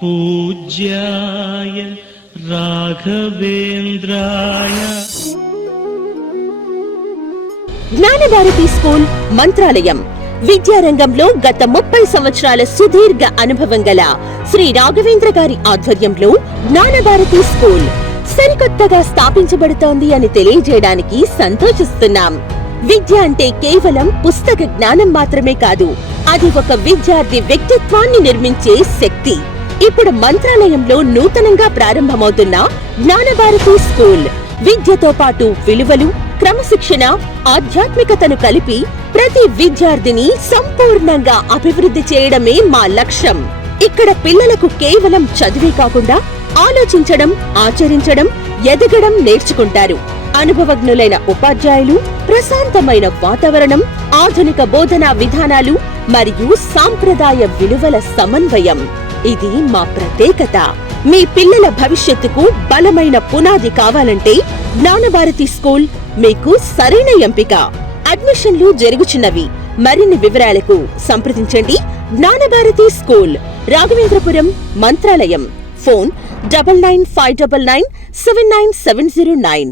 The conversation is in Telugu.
పూజ్యాయ రాఘవేంద్రాయ. జ్ఞానభారతి స్కూల్ మంత్రాలయం విద్యారంగంలో గత 30 సంవత్సరాల సుదీర్ఘ అనుభవం గల శ్రీ రాఘవేంద్ర గారి ఆధ్వర్యంలో జ్ఞానభారతి స్కూల్ సరికొత్తగా స్థాపించబడుతోంది అని తెలియజేయడానికి సంతోషిస్తున్నాం. విద్య అంటే కేవలం పుస్తక జ్ఞానం మాత్రమే కాదు, అది ఒక విద్యార్థి వ్యక్తిత్వాన్ని నిర్మించే శక్తి. ఇప్పుడు మంత్రాలయంలో నూతనంగా ప్రారంభమవుతున్న జ్ఞానభారతి స్కూల్ విద్యతో పాటు విలువలు, క్రమశిక్షణ, ఆధ్యాత్మికతను కలిపి ప్రతి విద్యార్థిని సంపూర్ణంగా అభివృద్ధి చేయడమే మా లక్ష్యం. ఇక్కడ పిల్లలకు కేవలం చదివే కాకుండా ఆలోచించడం, ఆచరించడం, ఎదగడం నేర్చుకుంటారు. అనుభవజ్ఞులైన ఉపాధ్యాయులు, ప్రశాంతమైన వాతావరణం, ఆధునిక బోధనా విధానాలు మరియు సాంప్రదాయ విలువల సమన్వయం ఇది మా ప్రత్యేకత. మీ పిల్లల భవిష్యత్తుకు బలమైన పునాది కావాలంటే జ్ఞానభారతి స్కూల్ మీకు సరైన ఎంపిక. అడ్మిషన్లు జరుగుచున్నవి. మరిన్ని వివరాలకు సంప్రదించండి. జ్ఞానభారతి స్కూల్, రాఘవేంద్రపురం, మంత్రాలయం. ఫోన్ 9959979709.